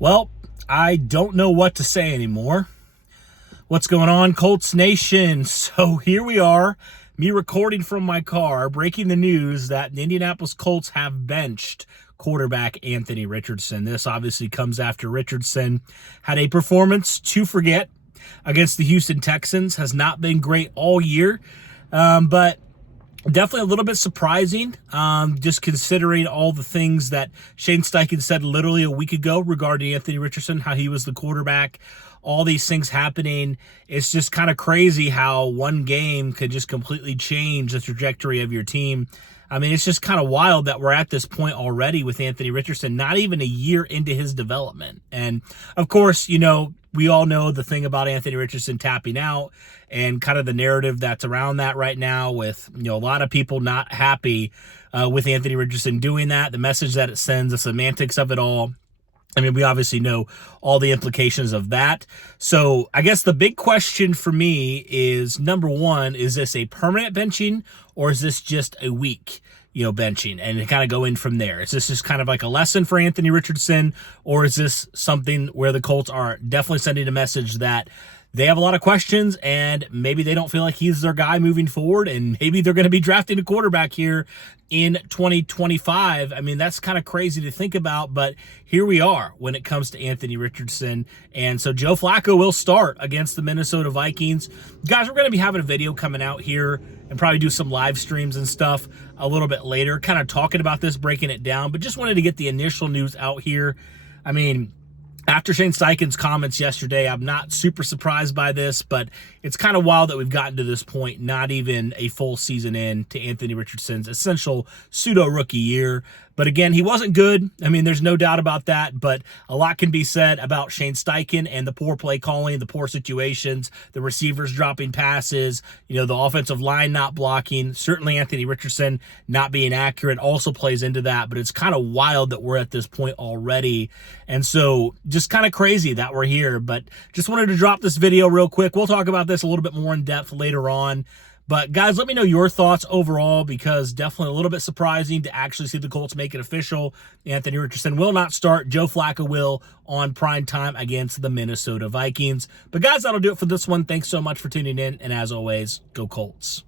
Well, I don't know what to say anymore. What's going on, Colts Nation? So here we are, me recording from my car, breaking the news that the Indianapolis Colts have benched quarterback Anthony Richardson. This obviously comes after Richardson had a performance to forget against the Houston Texans. Has not been great all year, but definitely a little bit surprising, just considering all the things that Shane Steichen said literally a week ago regarding Anthony Richardson, how he was the quarterback, all these things happening. It's just kind of crazy how one game could just completely change the trajectory of your team. I mean, it's just kind of wild that we're at this point already with Anthony Richardson, not even a year into his development. And, of course, we all know the thing about Anthony Richardson tapping out and kind of the narrative that's around that right now with, a lot of people not happy with Anthony Richardson doing that, the message that it sends, the semantics of it all. I mean, we obviously know all the implications of that. So I guess the big question for me is, number one, is this a permanent benching or is this just a week, benching and kind of go in from there? Is this just kind of like a lesson for Anthony Richardson, or is this something where the Colts are definitely sending a message that they have a lot of questions and maybe they don't feel like he's their guy moving forward, and maybe they're going to be drafting a quarterback here in 2025. I mean, that's kind of crazy to think about, but here we are when it comes to Anthony Richardson. And so Joe Flacco will start against the Minnesota Vikings. Guys, we're going to be having a video coming out here and probably do some live streams and stuff a little bit later, kind of talking about this, breaking it down, but just wanted to get the initial news out here. I mean, after Shane Steichen's comments yesterday, I'm not super surprised by this, but it's kind of wild that we've gotten to this point, not even a full season in to Anthony Richardson's essential pseudo-rookie year. But again, he wasn't good. I mean, there's no doubt about that, but a lot can be said about Shane Steichen and the poor play calling, the poor situations, the receivers dropping passes, the offensive line not blocking. Certainly Anthony Richardson not being accurate also plays into that, but it's kind of wild that we're at this point already. And so just kind of crazy that we're here, but just wanted to drop this video real quick. We'll talk about this a little bit more in depth later on. But guys, let me know your thoughts overall, because definitely a little bit surprising to actually see the Colts make it official. Anthony Richardson will not start. Joe Flacco will on prime time against the Minnesota Vikings. But guys, that'll do it for this one. Thanks so much for tuning in. And as always, go Colts.